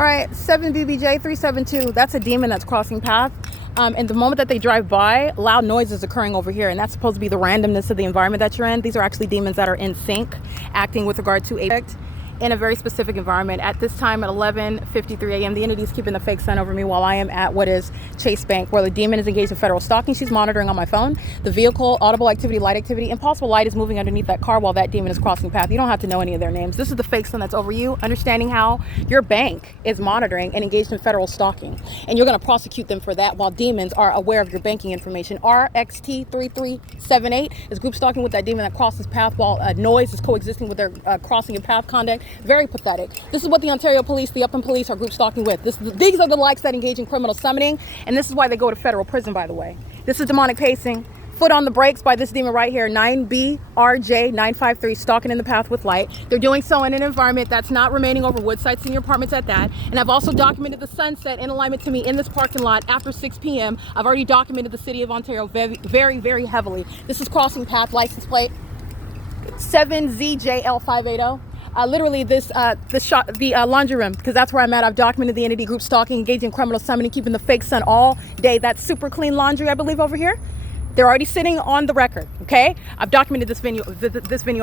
All right, 7BBJ 372, that's a demon that's crossing path. And the moment that they drive by, loud noise is occurring over here, and that's supposed to be the randomness of the environment that you're in. These are actually demons that are in sync, acting with regard to a in a very specific environment. At this time at 11:53 a.m., the entity is keeping the fake sun over me while I am at what is Chase Bank, where the demon is engaged in federal stalking. She's monitoring on my phone the vehicle, audible activity, light activity. Impossible light is moving underneath that car while that demon is crossing path. You don't have to know any of their names. This is the fake sun that's over you, understanding how your bank is monitoring and engaged in federal stalking. And you're going to prosecute them for that while demons are aware of your banking information. RXT3378 is group stalking with that demon that crosses path while noise is coexisting with their crossing and path conduct. Very pathetic. This is what the Ontario police, the Upland police, are group stalking with. These are the likes that engage in criminal summoning, and this is why they go to federal prison, by the way. This is demonic pacing. Foot on the brakes by this demon right here, 9BRJ953, stalking in the path with light. They're doing so in an environment that's not remaining over wood sites in your apartments at that. And I've also documented the sunset in alignment to me in this parking lot after 6 p.m. I've already documented the city of Ontario very, very heavily. This is crossing path, license plate 7ZJL580. Literally the laundry room, because that's where I'm at. I've documented the entity group stalking, engaging in criminal summoning, keeping the fake sun all day. That's super clean laundry, I believe, over here. They're already sitting on the record, okay? I've documented this venue,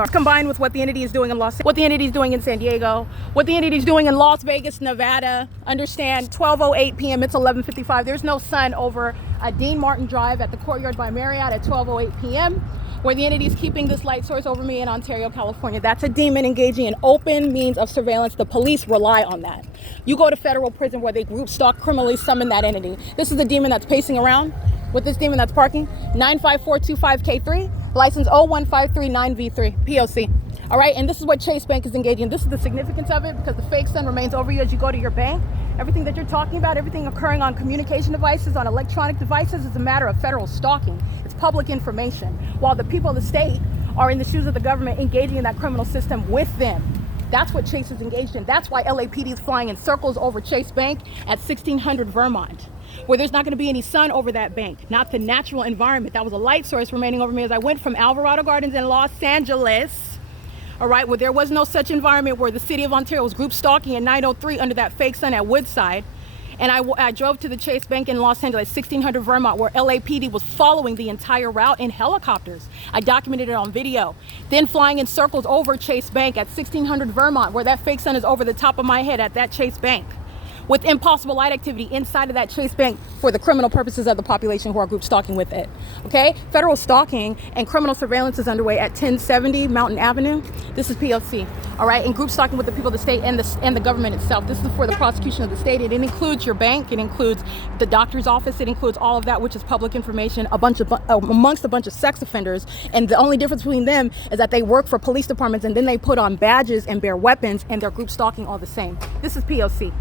combined with what the entity is doing in what the entity is doing in San Diego, what the entity is doing in Las Vegas, Nevada. Understand, 12:08 p.m. It's 11:55. There's no sun over Dean Martin Drive at the Courtyard by Marriott at 12:08 p.m. where the entity is keeping this light source over me in Ontario, California. That's a demon engaging in open means of surveillance. The police rely on that. You go to federal prison where they group stalk, criminally summon that entity. This is the demon that's pacing around with this demon that's parking. 95425K3, license 01539V3, P.O.C. All right, and this is what Chase Bank is engaging in. This is the significance of it, because the fake sun remains over you as you go to your bank. Everything that you're talking about, everything occurring on communication devices, on electronic devices, is a matter of federal stalking. It's public information. While the people of the state are in the shoes of the government, engaging in that criminal system with them. That's what Chase is engaged in. That's why LAPD is flying in circles over Chase Bank at 1600 Vermont, where there's not going to be any sun over that bank, not the natural environment. That was a light source remaining over me as I went from Alvarado Gardens in Los Angeles, all right, where there was no such environment, where the city of Ontario was group stalking at 9:03 under that fake sun at Woodside. And I drove to the Chase Bank in Los Angeles, 1600 Vermont, where LAPD was following the entire route in helicopters. I documented it on video. Then flying in circles over Chase Bank at 1600 Vermont, where that fake sun is over the top of my head at that Chase Bank, with impossible light activity inside of that Chase Bank for the criminal purposes of the population who are group stalking with it. Okay? Federal stalking and criminal surveillance is underway at 1070 Mountain Avenue. This is P.O.C. All right? And group stalking with the people of the state and the government itself. This is for the prosecution of the state. It includes your bank. It includes the doctor's office. It includes all of that, which is public information, amongst a bunch of sex offenders. And the only difference between them is that they work for police departments, and then they put on badges and bear weapons, and they're group stalking all the same. This is P.O.C.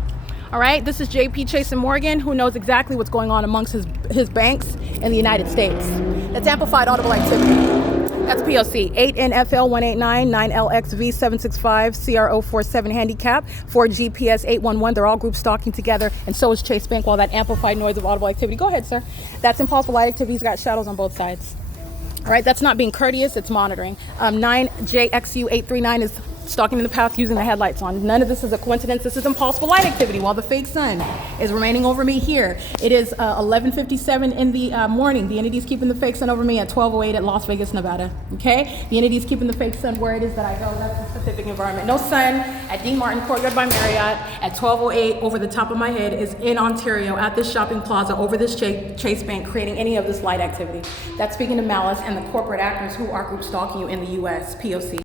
All right, this is JP Chase and Morgan, who knows exactly what's going on amongst his banks in the United States. That's amplified audible activity. That's P.O.C. 8NFL189, 9LXV765, CR047 handicap, 4GPS811. They're all group stalking together, and so is Chase Bank, while that amplified noise of audible activity. Go ahead, sir. That's impossible light activity. He's got shadows on both sides. All right, that's not being courteous, it's monitoring. 9JXU839 is stalking in the path using the headlights on. None of this is a coincidence. This is impossible light activity while the fake sun is remaining over me here. It is 11:57 in the morning. The entity is keeping the fake sun over me at 12:08 at Las Vegas, Nevada. Okay? The entity is keeping the fake sun where it is that I go. That's the specific environment. No sun at Dean Martin Courtyard by Marriott at 12:08 over the top of my head is in Ontario at this shopping plaza over this Chase Bank, creating any of this light activity. That's speaking to malice and the corporate actors who are group stalking you in the U.S. P.O.C.